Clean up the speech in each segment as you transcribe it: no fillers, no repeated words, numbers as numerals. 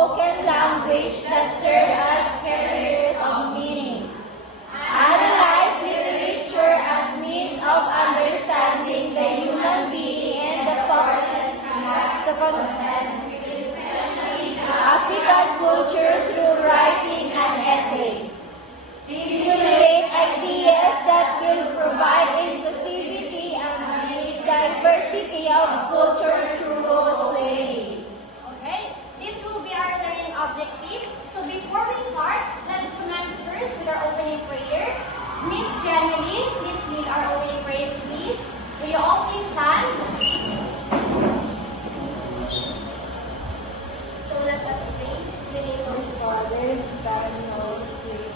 spoken language that serve as carriers of meaning. Analyze literature as means of understanding the human being and the forces it has to contend with, especially the African culture through writing and essay. Stimulate ideas that will provide inclusivity and create diversity of culture through role playing. Okay, this will be our learning objective. So before we start, let's commence first with our opening prayer. Miss Jenny Lee, please lead our opening prayer, please. Will you all please stand? So let us pray. In the name of the Father, the Son, and the Holy Spirit.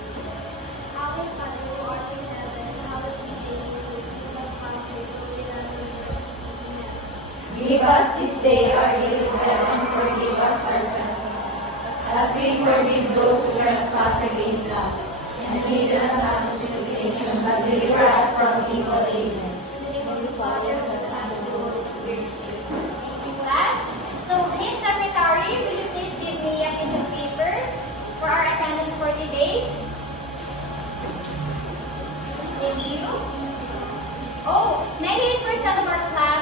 Our Father who art in heaven, hallowed be thy name. Your kingdom come, your will be done on earth as it is in heaven. Give us this day our daily bread and forgive us our trespasses, as we forgive those who trespass against us. And lead us not into temptation, but deliver us from evil. Amen. In the name of the Father, the Son, and the Holy Spirit. Thank you, class. So, Miss Secretary, will you please give me a piece of paper for our attendance for today? Thank you. Oh, 98% of our class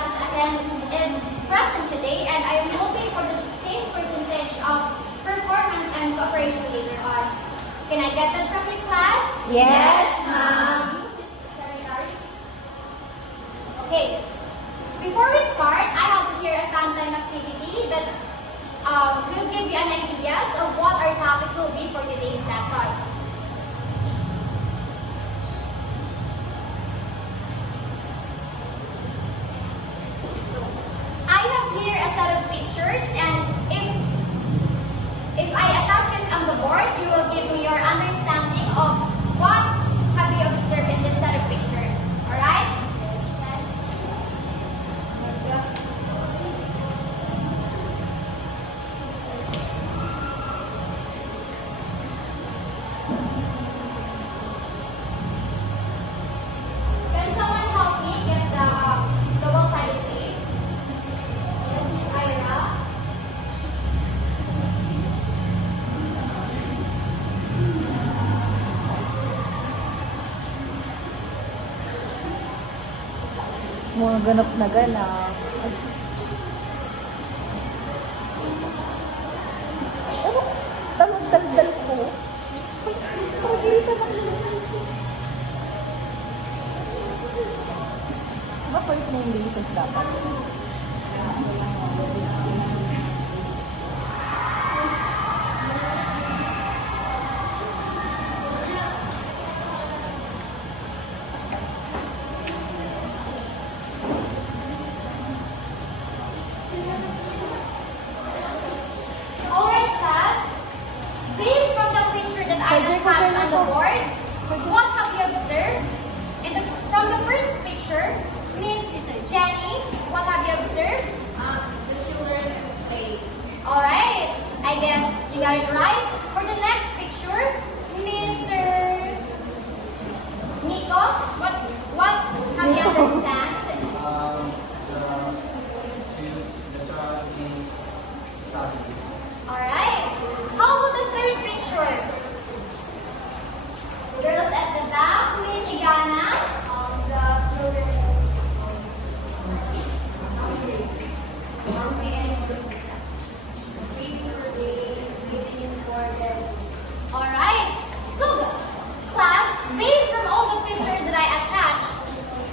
is present today, and I am hoping for the same percentage of performance and cooperation later on. Can I get that from your class? Yes, ma'am. Secretary? Okay. Before we start, I have here a fun time activity that will give you an idea of what our topic will be for today's lesson. I have here a set of pictures, and if I attach it on the board, you will give me your understanding of what have you observed in this set of pictures. Alright? Can someone help me get the double-sided tape? Yes, Miss Ira. Mga ganap na ganap. Ano? Dal-dal ko. Pagkita ng relationship. Bakit may license dapat? Alright, class. Based from the picture that I attached on the board, what have you observed? From the first picture, Miss Jenny, what have you observed? The children play. Alright, I guess you got it right. For the next picture, Mr. Nico, what have you understand? The child is studying. Alright. How about the third picture? Girls at the back, Miss Igana. The children is hungry and free for the day, waiting for them. Alright. So, class, based from all the pictures that I attached,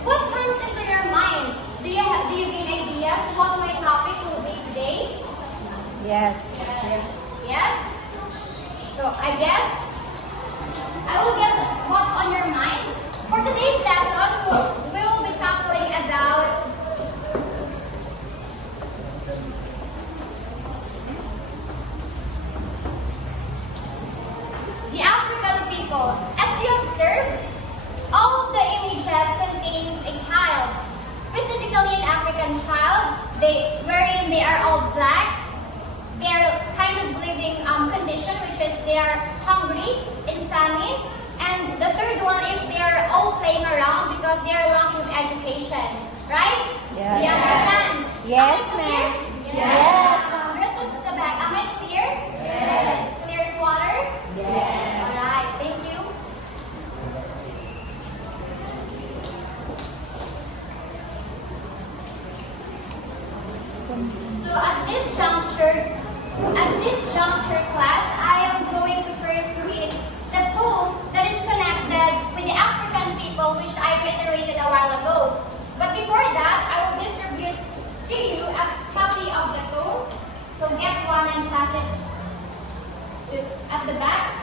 what comes into your mind? Do you gain ideas what my topic will be today? Yes. Yes? So I guess, I will guess what's on your mind. For today's lesson, we will be tackling about the African people. As you observe, all of the images contains a child, specifically an African child, wherein they are all black. They're kind of living condition, which is they are hungry, in famine, and the third one is they are all playing around because they are lacking education, right? Yes. Do you understand? Yes, Am I clear? ma'am. Yes. Girls at the back, am I clear? this juncture, class, I am going to first read the poem that is connected with the African people, which I reiterated a while ago. But before that, I will distribute to you a copy of the poem. So get one and pass it at the back.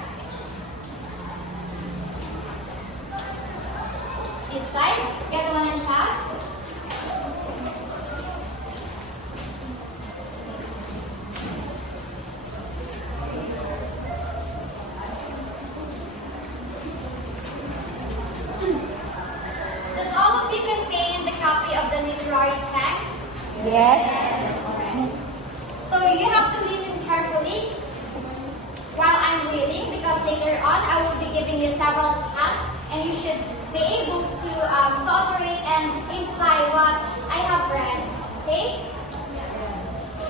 This side, get one and pass. Does all of you contain the copy of the literary text? Yes. So you have to listen carefully while I'm reading, because later on I will be giving you several tasks and you should be able to cooperate and imply what I have read. Okay?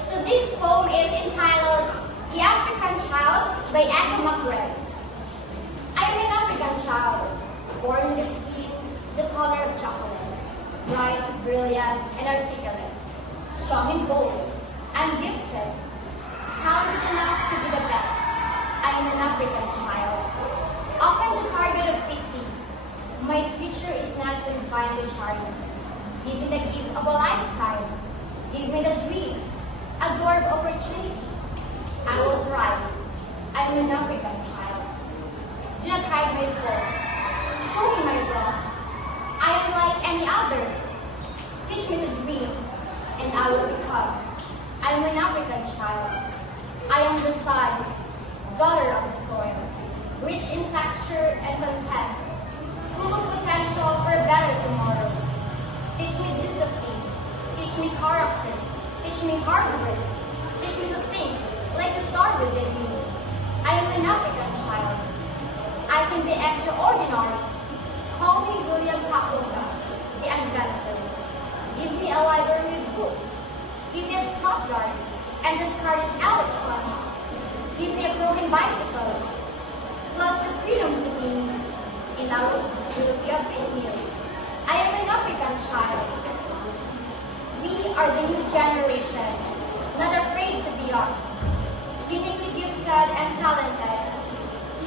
So this poem is entitled The African Child by Echo McGregor. I am an African child, born in the skin, the color of chocolate, bright, brilliant, and articulate, strong and bold. I'm gifted, talented enough to be the best. I am an African child, often the target of pity. My future is not divinely charming. Give me the gift of a lifetime. Give me the dream, a door of opportunity. I will thrive. I am an African child. Do not hide my fault. Show me my wrong. I am like any other. Teach me to dream, and I will become. I am an African child. I am the son, daughter of the soil, rich in texture and content, full of potential for a better tomorrow. Teach me discipline. Teach me character. Teach me hard work. Teach me to think like the star within me. I am an African child. I can be extraordinary. Call me William Kapunga, the inventor. Give me a library with books. Give me a scrapyard and discarded electronics. Give me a broken bicycle, plus the freedom to be me, and I will be a great meal. I am an African child. We are the new generation, not afraid to be us. Uniquely gifted and talented,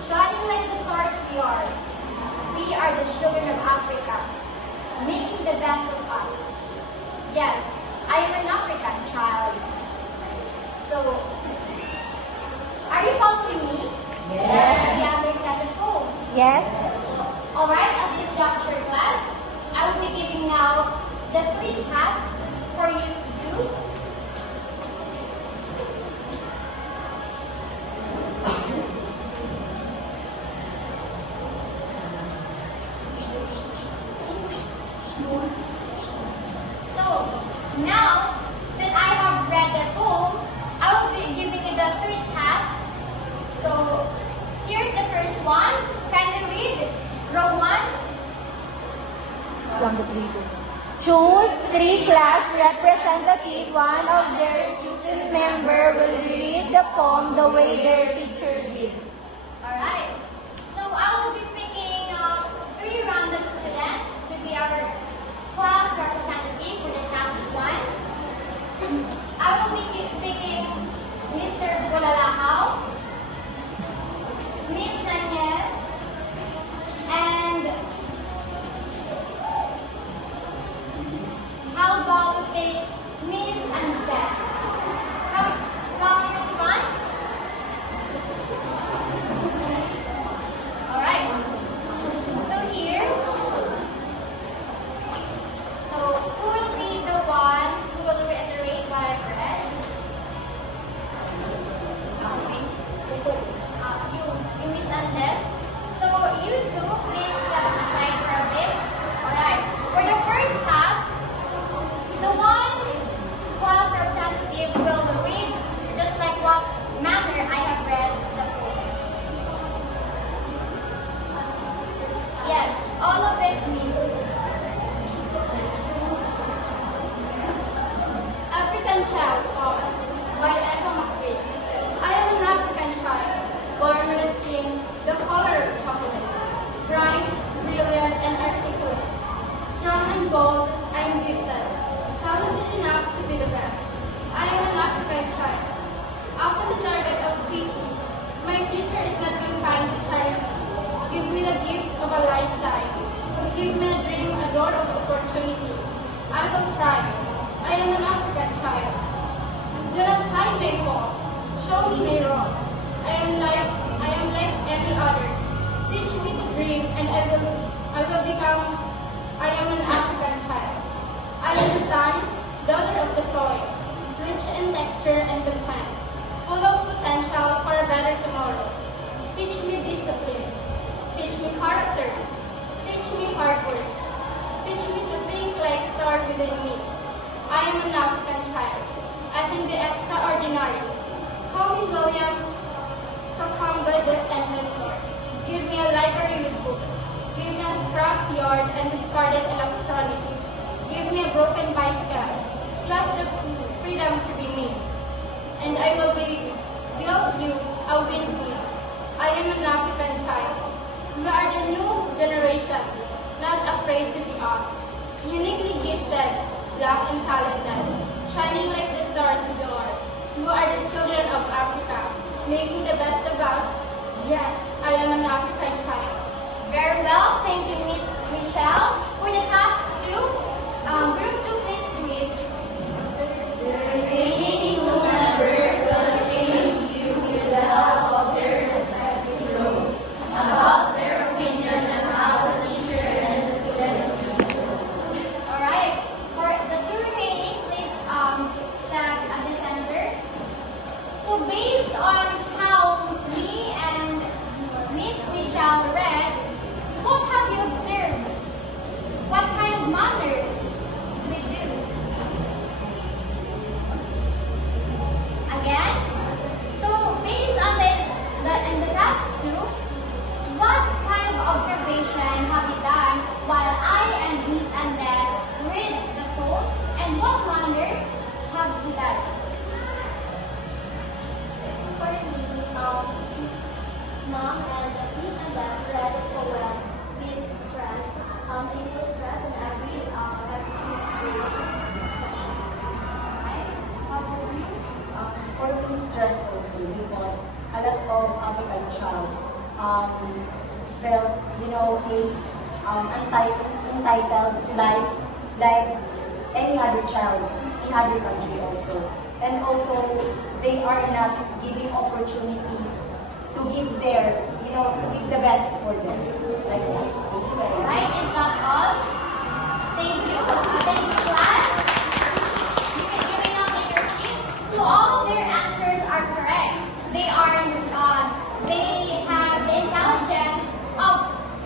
shining like the stars we are. We are the children of Africa, making the best of us. Yes, I am an African child. So, are you following me? Yes. The understand the poem. Yes. Alright, at this juncture, class, I will be giving now the 3 tasks for you to do. So, now that I have read the poem, I will be giving you the 3 tasks. So, here's the first one. Can you read row 1? 1, 2, 3, 2. Choose 3 class representative. One of their chosen member will read the poem the way their teacher did. Alright. So, I will be picking 3 random students to be our class representative for the task 1. I will be picking Mr. Bulalakaw, Miss Nanyes, and how about we pick Miss Andes? Come in front. Teach me to dream, and I will become. I am an African child. I am the son, daughter of the soil, rich in texture and content, full of potential for a better tomorrow. Teach me discipline. Teach me character. Teach me hard work. Teach me to think like star within me. I am an African child. I can be extraordinary. Call me William, succumb by the endless floor. Give me a library with books. Give me a scrap yard and discarded electronics. Give me a broken bicycle, plus the freedom to be me. And I will build you a windmill. I am an African child. You are the new generation, not afraid to be us. Uniquely gifted, black and talented, shining like the stars you are. You are the children of Africa, making the best of us. Yes, I am an African child. Very well, thank you, Miss Michelle. For the task 2, group 2, please read. The remaining two members will exchange view with the help of their respective roles about their opinion on how the teacher and the student should work. Alright, for the 2 remaining, please stand at the center. So based on how me and Miss Michelle read, what have you observed? What kind of manner do we do? Again? So based on in the task 2, what kind of observation have you done while I and Miss Andes read the poem, and what manner have you done? For me, Mom and Miss Andes read the poem with stress, playful stress, and every expression. Right? How about you? For me, stress also because a lot of African child felt, entitled life like any other child in other country also. And also, they are not giving opportunity to give to give the best for them. Like that. Thank you very much. Right? Is that all? Thank you. Thank you, class. You may now take your seat. So all of their answers are correct. They have the intelligence of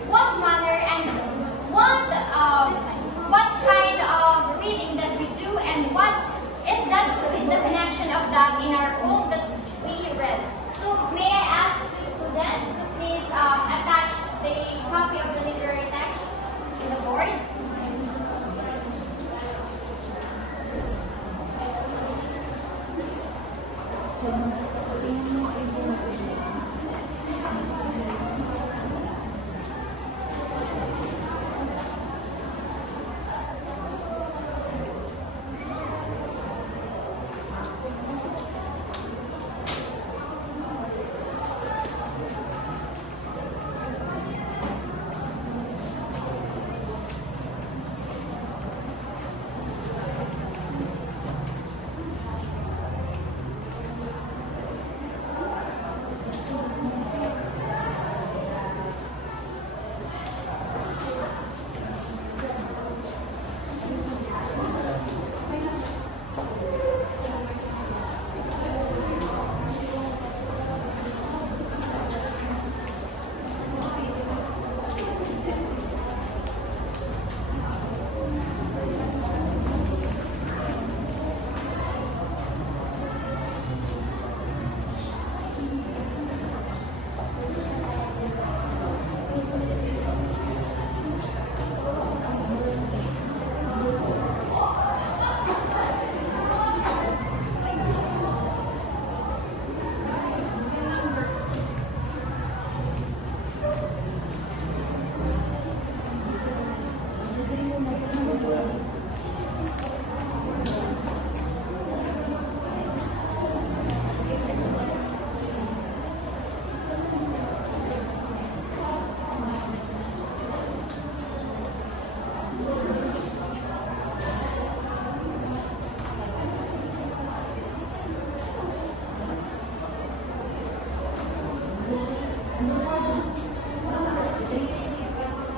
what manner and what kind of reading that we do, and what is the connection of that in our poem that we read. So may I ask the 2 students to please attach the copy of the literary text to the board.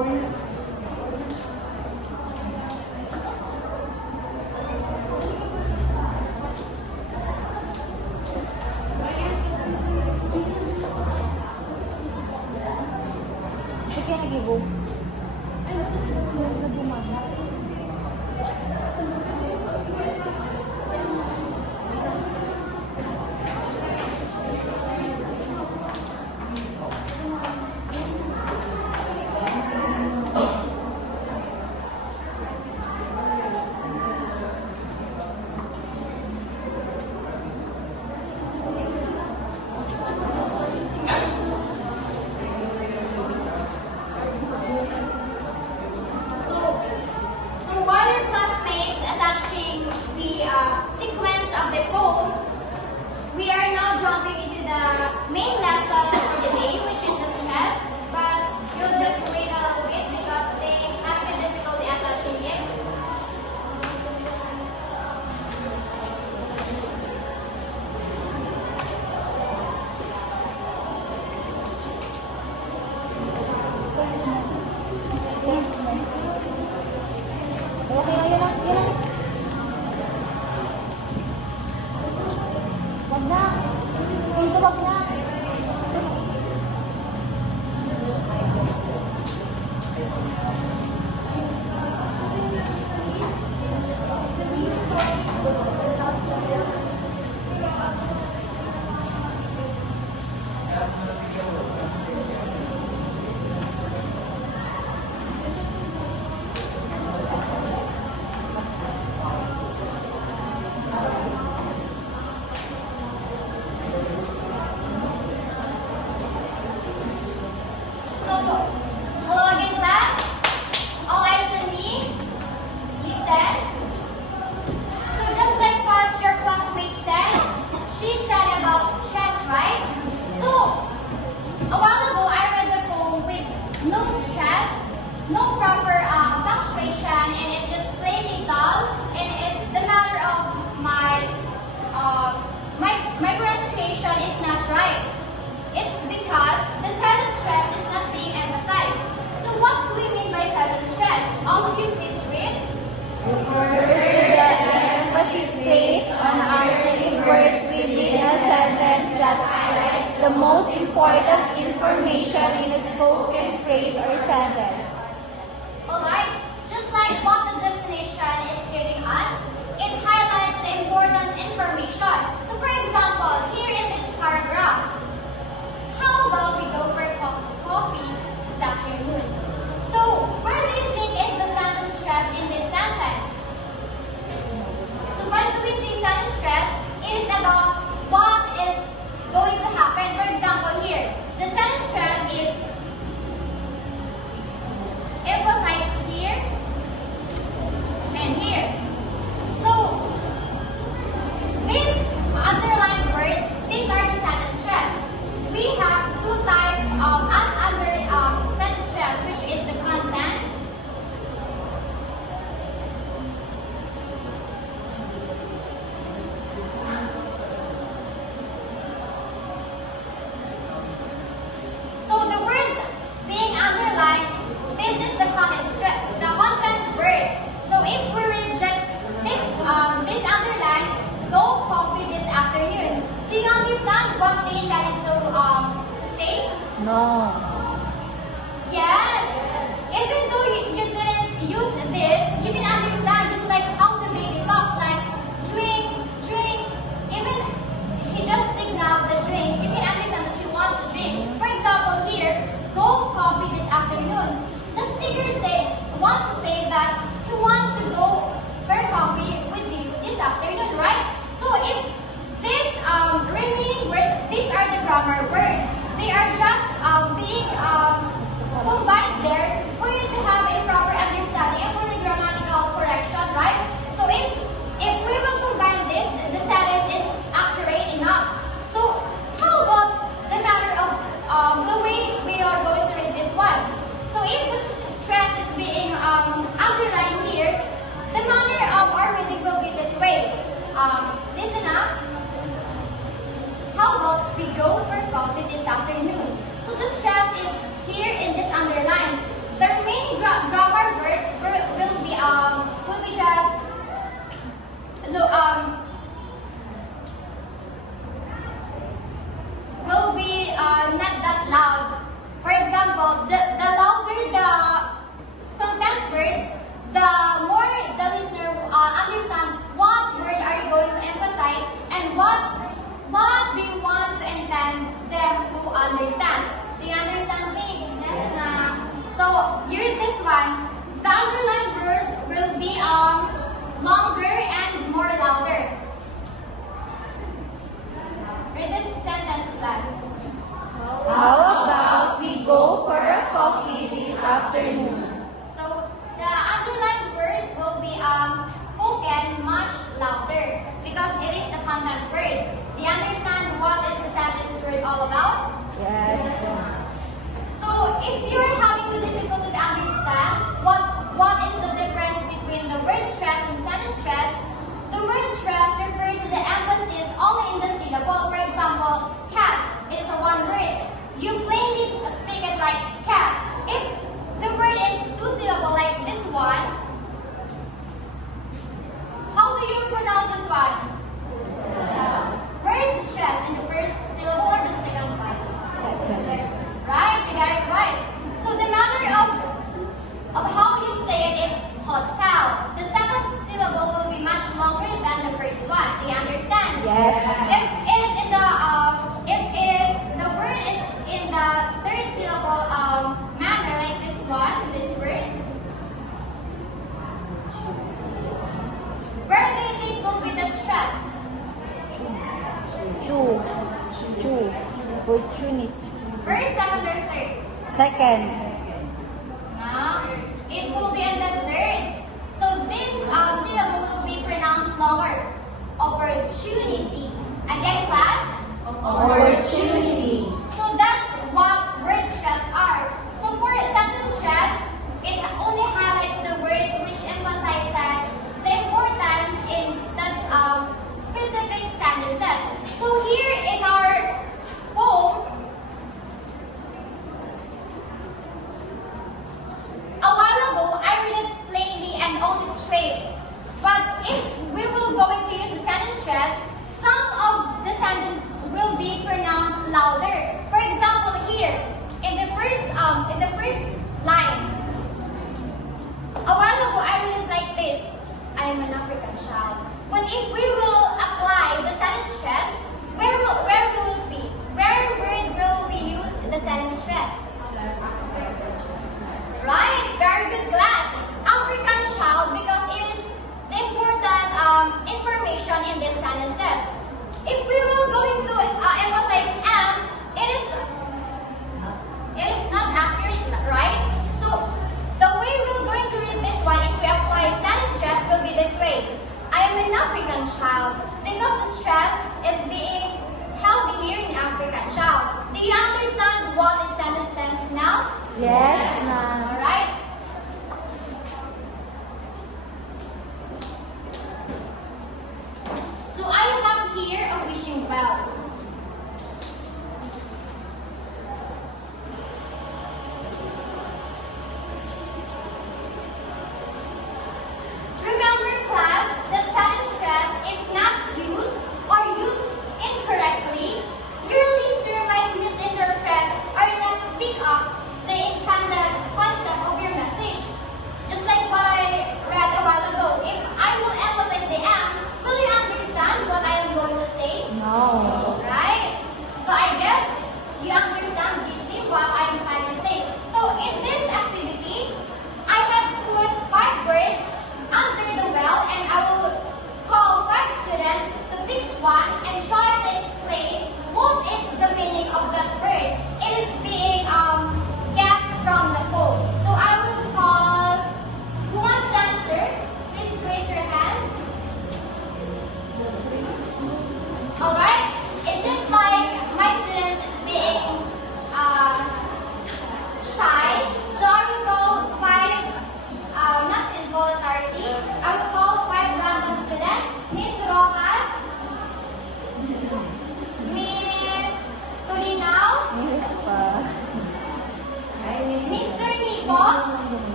Sige, nagibo. So while your classmates attaching the sequence of the poem, we are now jumping into the main lesson for the day, which is the stress. But you'll just wait a little bit because they have a difficulty attaching it. Okay, yun lang, yun lang. Wag na. Dito, wag na. So, hello again, class. All eyes on me. Listen. So, just like what your classmate said, she said about stress, right? So, a while ago, I read the poem with no stress, no proper punctuation, and it's just plainly dull. And the matter of my pronunciation is not right. It's because the silent stress is not being emphasized. So what do we mean by silent stress? All of you please read. Emphasis placed on altering words within a sentence that highlights the most important information in a spoken phrase or sentence. Alright, just like what the definition is giving us, it highlights the important information. So for example, here in this paragraph, how about we go for coffee this afternoon? So where do you think is the silent stress in this sentence? So when do we say silent stress? It is about what is going to happen. For example, here, the silent stress is emphasized here and here. So these underlined words, these are the silent stress. We have two types of silent stress, which is the content So the words being underlined, this is the content word. So if we read just this underline, no coffee this afternoon. Do you understand what they intended to say? No. Yes. Even though you didn't use this, you can understand just like how the baby talks, like drink, drink. Even he just signaled the drink, you can understand that he wants to drink. For example, here, go coffee this afternoon. The speaker wants to say that he wants to go for coffee with you this afternoon, right? So if this remaining words, these are the grammar words. They are just being combined there for you to have a proper understanding and for the grammatical correction, right? So if we will combine this, the sentence is accurate enough. So how about the matter of the way we are going to read this one? So if the stress is being underlined here, the manner of our reading will be this way. Listen up. How about we go for coffee this afternoon? So the stress is here in this underline. The remaining will be not that loud. For example, the louder the content word, the more the listener understand what word are you going to emphasize and what do you want to intend them to understand. Do you understand me? Yes, ma'am. So here this one, the underlined word will be longer and more louder. Read this sentence, class. How about we go for a coffee this afternoon? So the underlined word will be spoken much louder because it is the content word. Do you understand what is the sentence word all about? Yes. So if you're having the difficulty to understand what is the difference between the word stress and sentence stress, the word stress refers to the emphasis only in the syllable. For example, cat, it is a one word. You plainly speak it like cat. If the word is two syllable like this one, how do you pronounce this one? Where is the stress? In the first syllable or the second one? Right, you got it right. So the manner of how you say it is hotel. The second syllable will be much longer than the first one. Do you understand? Yes. If the word is in the third syllable manner like this one, this word, where do you think will be the stress? Opportunity. First, second, or third? Second. Now, it will be in the third. So this syllable will be pronounced longer. Opportunity. Again, class? Opportunity. So that's what word stress are. So for sentence stress, it only highlights the words which emphasizes the importance in that specific sentences. So here in our poem, a while ago, I read it plainly and only straight. But if we will going to use the sentence stress, some of the sentence will be pronounced louder. For example, here in the first line, a while ago I read it like this: I am an African child. But if we will apply the sentence stress, where will it be? Where word will we use the sentence stress? Right, very good, class. African child, because it is the important information in these sentences. If we were going to emphasize am, it is not accurate, right? So the way we're going to read this one, if we apply sentence stress, will be this way: I am an African child, because the stress is being held here in African child. Do you understand what is sentence tense now? Yes, ma'am. Alright? So I have here a wishing well. Remember, class, the sentence stress, if not used or used incorrectly, your listener might misinterpret or not pick up the intended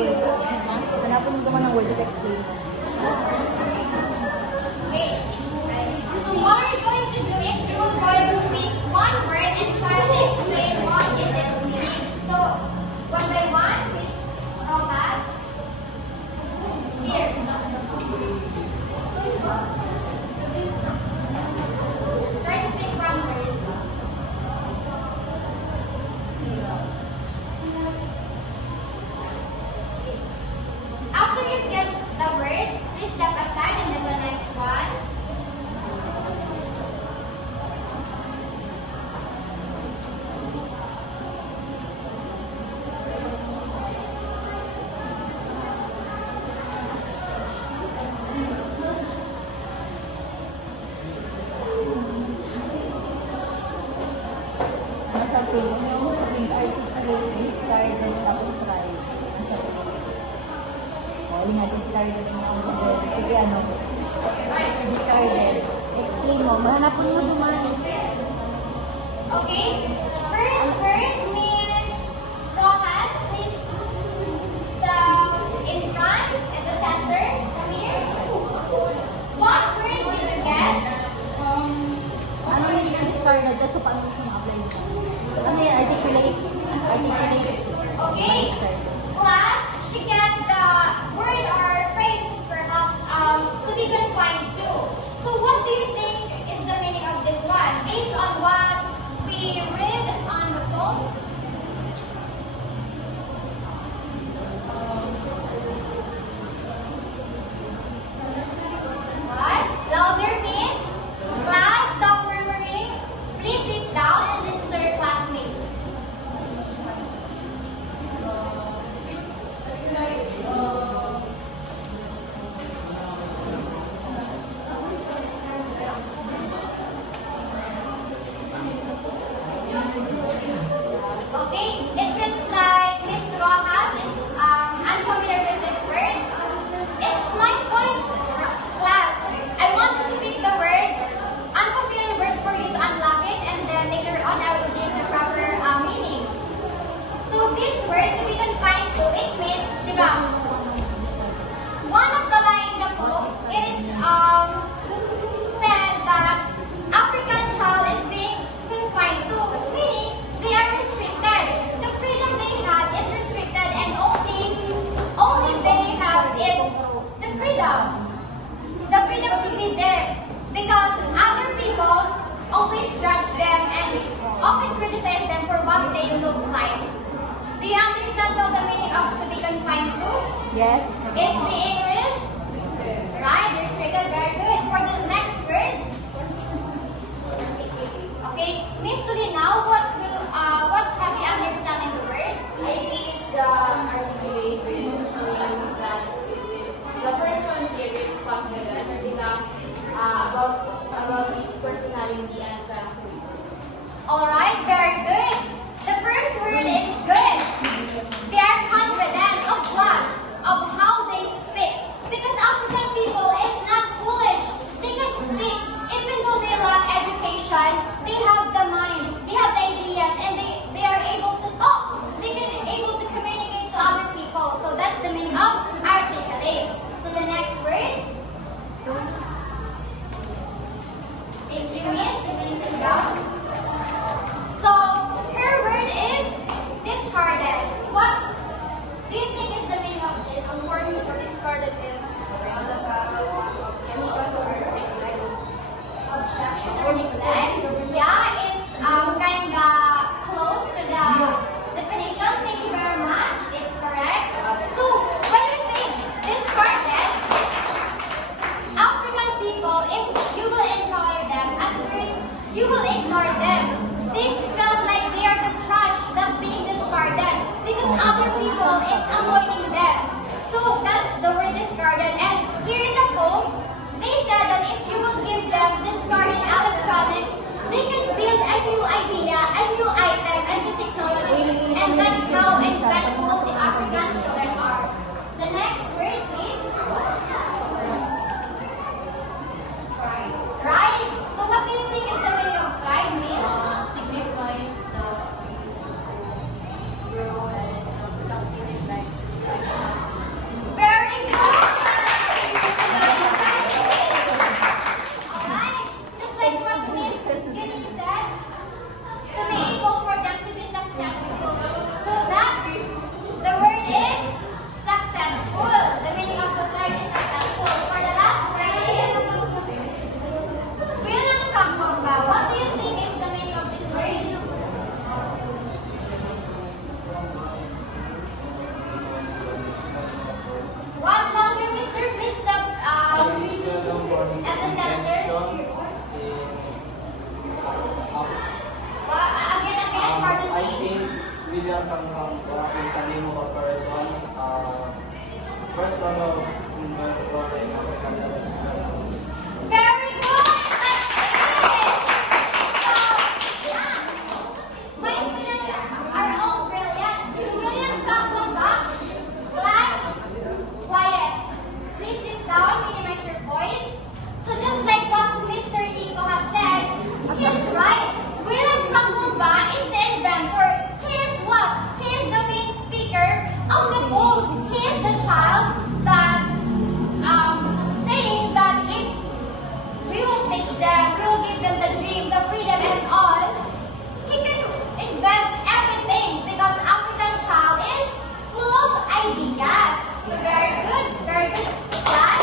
Sige. Hanapin mo naman ng word, just explain. Okay. So what we're going to do is we will going to pick one word and try to explain what is its meaning. So one by one, Miss Rojas. Here. Try to pick one word. After you get the word, please step aside and then the next one. Ano sa page? Articulate, discarded, tapos try. Hindi nga discarded mo ang sige ano. Discarded. Explain mo. Mahanapin mo duman. Okay. First word, Miss Rojas, please step in front at the center. Come here. What word did you get? Ano hindi ka discarded? Tapos so, paano mo siya ma-apply dito? Ano yan? Articulate? Articulate. Okay. Class, she get the word or phrase perhaps to be confined to. So what do you think is the meaning of this one? Based on what we read on the phone? What? Louder, miss? Class, stop murmuring. Please sit down and listen to your classmates. Okay, it seems like Miss Rojas is unfamiliar with this word. It's my point, class. I want you to pick the word, unfamiliar word for you to unlock it, and then later on I will give the proper meaning. So this word to be confined to, it means, di ba? One of the line in the book, it is said that African child is being confined to, meaning they are restricted. The freedom they have is restricted, and only they have is the freedom. The freedom to be there. Because other people always judge them and often criticize them for what they look like. Do you understand now the meaning of to be confined to? Yes. Is being right, restricted, very good. For the next word. Okay, Miss Tulina, what have you understand in the word? I think the articulate means that the person here is confident about his personality and characteristics. Alright, very good. The first word is good. They are confident of what? Of how they speak. Because African people is not foolish. They can speak. Even though they lack education, they have the mind, they have the ideas, and they are able to talk. They can able to communicate to other people. So that's the meaning of articulate. So the next word. If you miss, sit down. So her word is discarded. What do you think is the meaning of this? For discarded is Obstruction or neglect? Yeah, it's kinda close to the definition. Thank you very much. It's correct. So when we say discarded, African people, if you will encounter them, at first you will ignore them. They felt like they are the trash that being discarded because other people is avoiding them. So that's the word discarded. And here in the poem, they said that if you will give them discarded electronics, they can build a new idea, a new item, a new technology. And that's how inventful the African children are. The next word, please. Pride. So what do you think is the meaning of pride, miss? Signifies the grow and succeed in life. Very good! That's it! So, yeah. My students are all brilliant. So, William, come back. Class, quiet. Please sit down, minimize your voice. So, just like what Mr. Iko has said, he is right. William Kakumba is the inventor. He is what? He is the main speaker of the phone. He is the child that's saying that if we will teach them, we will give them the dream, the freedom and all, he can invent everything because African child is full of ideas. So very good class.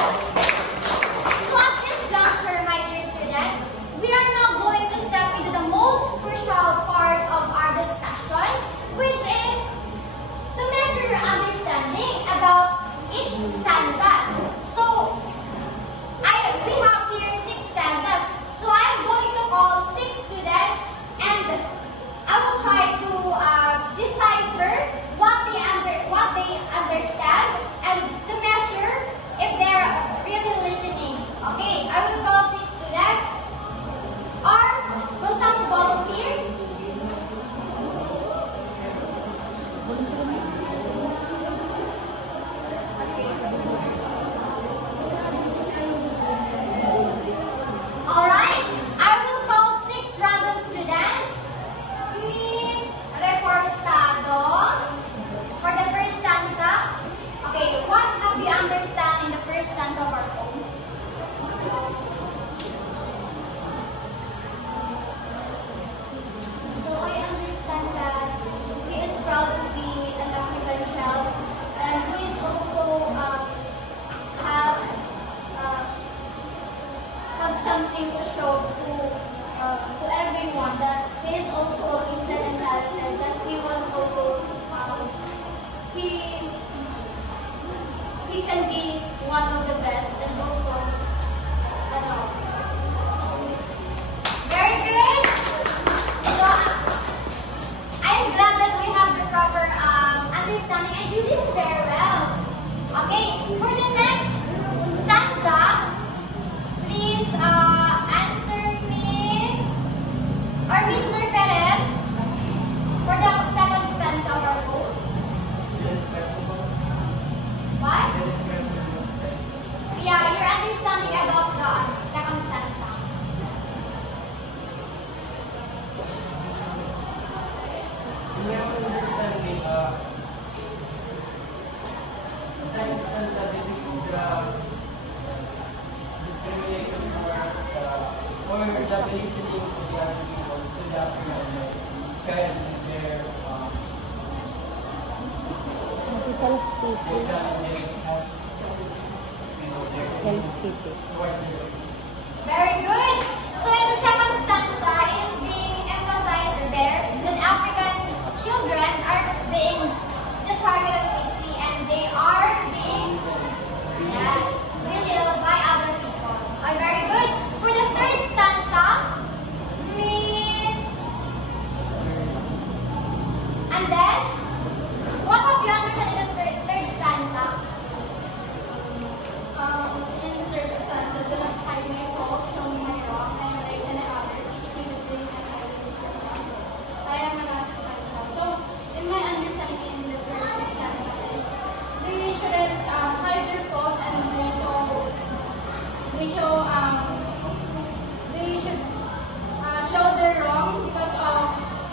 So at this juncture, my dear students, we are now going to step into the most crucial part of our discussion, which is to measure your understanding about each stanza. So we have here 6 stanzas. So I'm going to call 6 students and I will try to decipher what they understand and to measure if they're really listening. Okay, I will call 6 students. Or will someone volunteer? Alright, I will call 6 random students. Miss Reforzado for the first stanza. Okay, what have you understand in the first stanza of our poem? So I understand that he is proud to be an African child, and he is also have something to show to everyone that he is also gifted and talented. That he will also he can be one of the best and also ano. Very good. So I'm glad that we have the proper understanding and you listen very well. Okay, for the next stanza, please answer Miss or Mr. Philip for the second stanza of our poem. What? Yeah, your understanding about the second stanza. We have to understand the second stanza depicts the discrimination towards or the listening to the other people so that can their challenges as their Self-pity. towards their Very good. So in the second stanza, it is being emphasized there that African children are being the target of pity and they are being, yes, belittled by other people. Oh, very good. For the third stanza, Miss Andes, what have you understood in the third stanza? In the third stanza, do not hide my fault, show me my wrong. I am like an other, teach me the dream, and I will be successful. I am an African child. So, in my understanding in the third stanza is, they shouldn't hide their fault and they should show their wrong because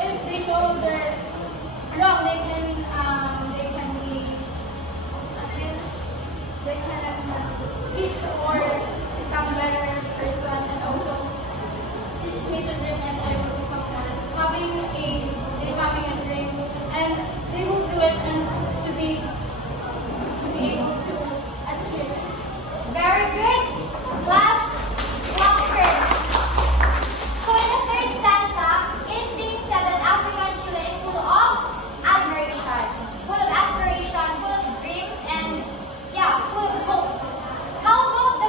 if they show their wrong, they can be they can teach or become better person and also teach me to dream and I will become one. Having a dream and they will do it and to be able to achieve it. Very good. Class, Walker. So in the third stanza, it is being said that African children is full of admiration, full of aspiration, full of dreams, and yeah, full of hope. How about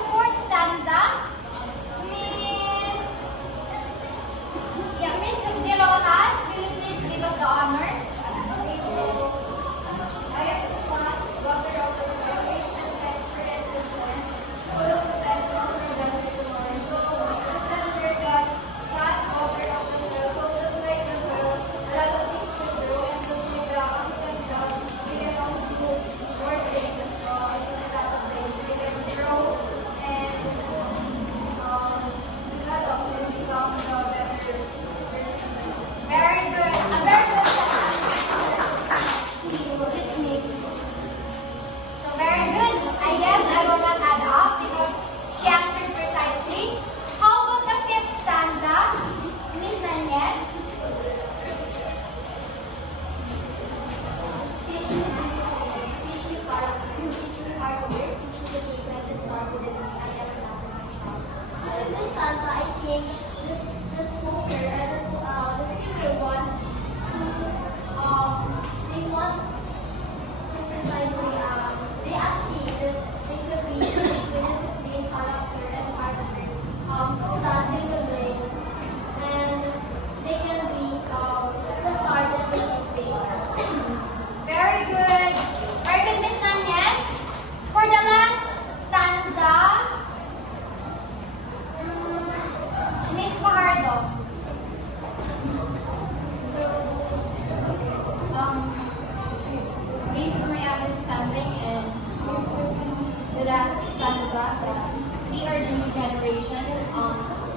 the last stanza that we are the new generation.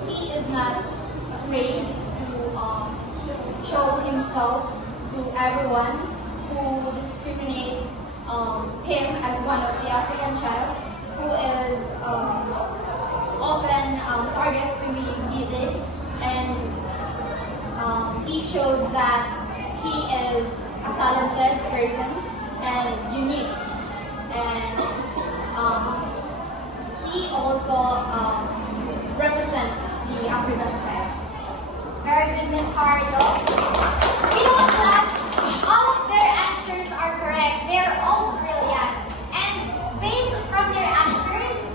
He is not afraid to show himself to everyone who discriminate him as one of the African child who is often targeted to be this, and he showed that he is a talented person and unique, and he also represents the African child. Very good, Miss Hardo. You know what, class? All of their answers are correct. They are all brilliant. And based from their answers,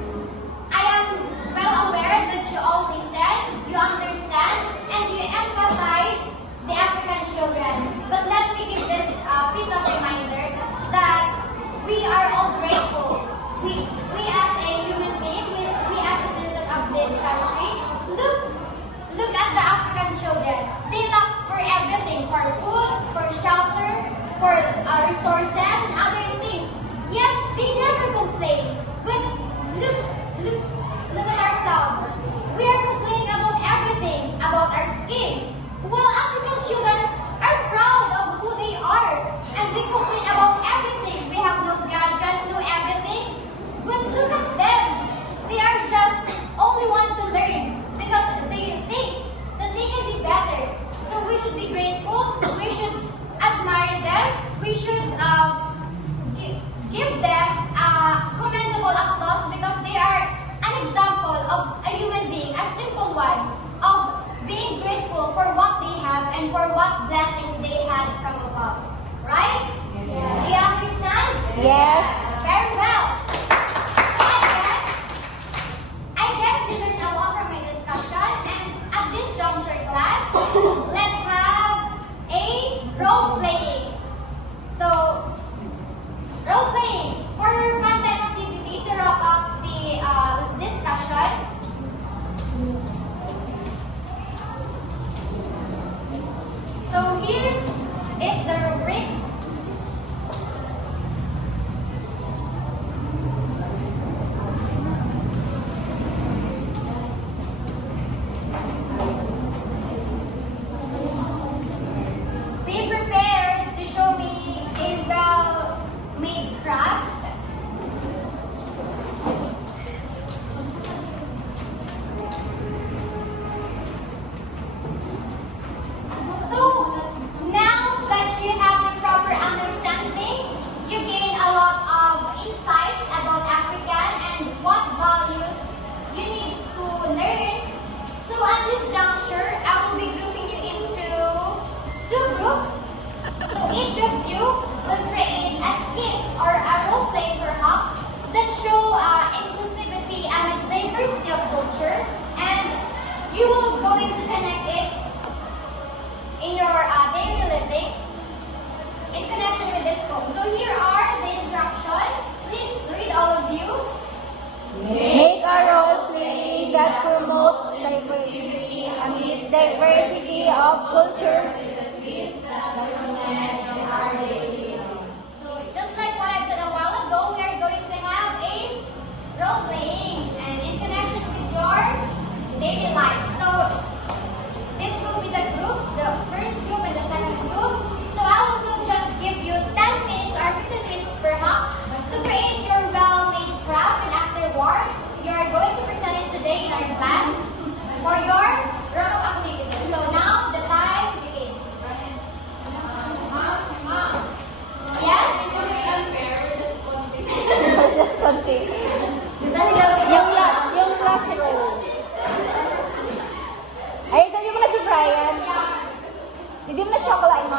I am well aware that you all listen, you understand, and you empathize the African children. But let me give this piece of reminder that we are all grateful. We as a human being, we as a citizen of this country, look at the African children. They lack for everything, for food, for shelter, for resources and other things. Yet they never complain. But look at ourselves. We are complaining about everything, about our skin. While African children are proud of who they are, and we complain about everything. We have no gadgets, no everything. But look at them. They are just only want to learn because they think that they can be better. So we should be grateful. We should admire them. We should give them commendable applause because they are an example of a human being, a simple one, of being grateful for what they have and for what blessings they had from above. Right? Yes. Do you understand? Yes. Very well. I guess you learned a lot from my discussion, and at this juncture, class, let's have a role playing. So, role playing for fun time activity to wrap up the discussion. So here is the rubrics. Be prepared to show me a well-made craft. So, now that you have the proper understanding, you gain a lot of insights about African and what values you need to learn. So at this juncture, I will be grouping you into two groups. So each of you will create a skit or a role play perhaps that show inclusivity and its diversity of culture, and you will going to connect it in your daily living in connection with this code. So here are the instructions. Please read all of you. Make a role play that promotes diversity amidst diversity of culture. So just like what I said a while ago, we are going to have a role playing and in connection with your daily life. So this will be the groups, the first group and the second group. So I will just give you 10 minutes or 15 minutes perhaps to create your well-made craft, and afterwards you are going to present it today in our class for your wrap-up activity. So now the time begins. Yes? Just something. Yung last row. Ay, hindi mo na si Brian. Hindi mo na siya kalain.